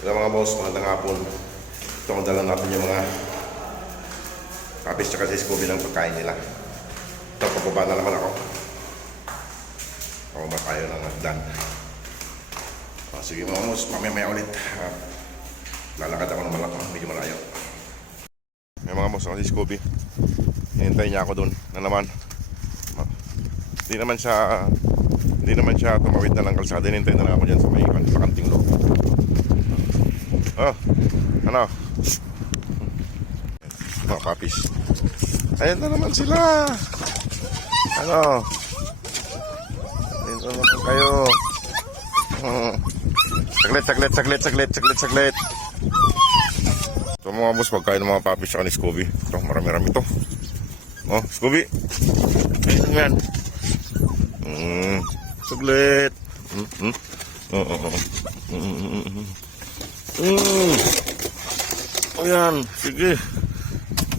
Hello mga boss, magandang hapon. Ito ang dala natin yung mga kapis tsaka si Scooby ng pagkain nila. Ito, pababa na naman ako. Pababa tayo ng hagdan. Sige mga boss, mamaya ulit. Lalakad ako ng medyo malayo. May mga boss, ako si Scooby. Hinintay niya ako doon na naman. Hindi naman siya tumawid na ng kalsada. Hinintay na lang ako dyan sa may pakanting loob. Oh, ano? Mga kapis. Ayan na naman sila. Ano? Ayan na naman kayo. Saglit. So mga boss, pagkain ng mga papis siya ni Scooby. Ito, marami-rami to. Oh, Scooby. Ayan yan. Saglit. Ayan, sige.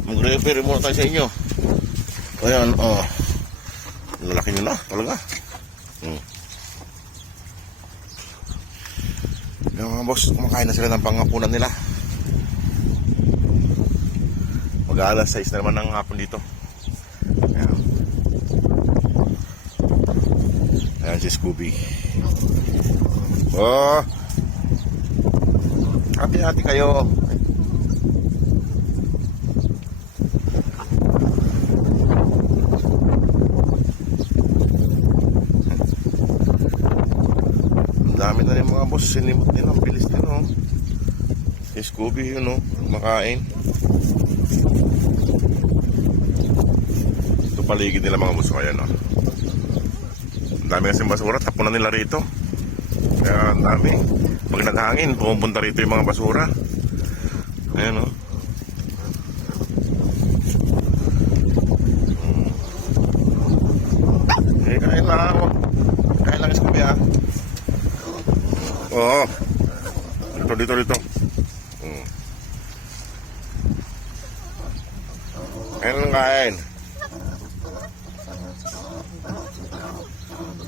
Mag-refer muna tayo sa inyo. Ayan, lalaki nyo na, talaga. Yung mga boss, kumakain na sila ng pangapunan nila. Mag-aalas 6 na naman ng hapon dito. Ayan. Ayan si Scooby. Oh, hati-hati kayo. Dami na rin mga boss, sinimot din, ang bilis din, oh. Si Scooby yun, oh, makain. Ito paligid nila mga boss, kaya, no. Ang dami kasing basura, tapunan nila rito. Kaya ang dami. Pag naghangin, pumupunta rito yung mga basura. Ayan, oh. Kain lang. Kain lang, Scooby, ah. Oo. Dito. Kain lang, kain.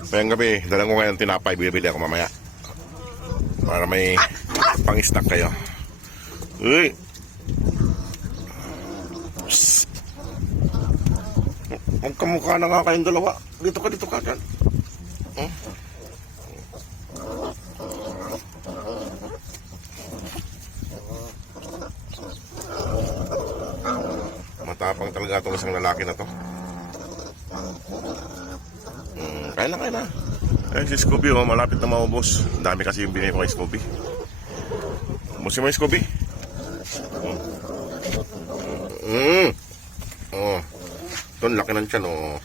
Ngayong gabi, dalang ko ngayon tinapay. Bibili ako mamaya. Para may pang-snack kayo. Uy! Ang kamukha na nga kayong dalawa. Dito ka dyan. Matapang talaga itong isang lalaki na to. Kaya na. Ayun si Scooby, oh, malapit na maubos. Ang dami kasi yung binigay ko kay Scooby. Ubusin mo yung Scooby. Oh. Ito, laki ng tiyan, oh.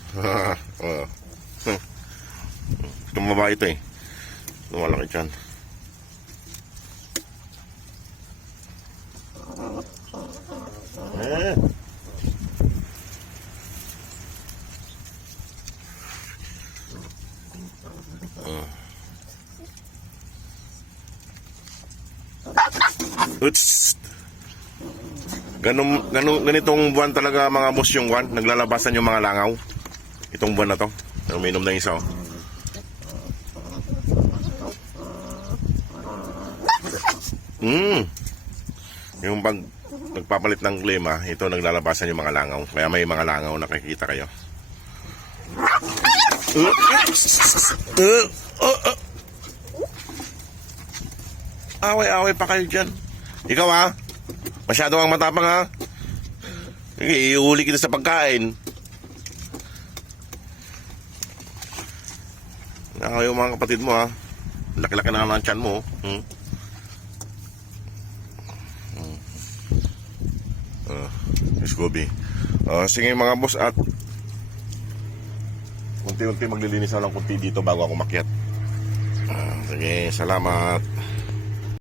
Tumaba ito, eh. Lumalaki tiyan. Ganitong buwan talaga mga boss yung buwan. Naglalabasan yung mga langaw. Itong buwan na to. Uminom na isa, oh. Yung pag nagpapalit ng klima, ito naglalabasan yung mga langaw. Kaya may mga langaw nakikita kayo. Away-away pa kayo dyan. Ikaw, ha? Masyado kang matapang, ha? Iuuli kita sa pagkain. Nakakayo mga kapatid mo, ha? Laki-laki na ang tiyan mo. Scooby. Sige mga boss, at unti-unti maglilinis na lang kunti dito bago ako makyat. Sige, salamat.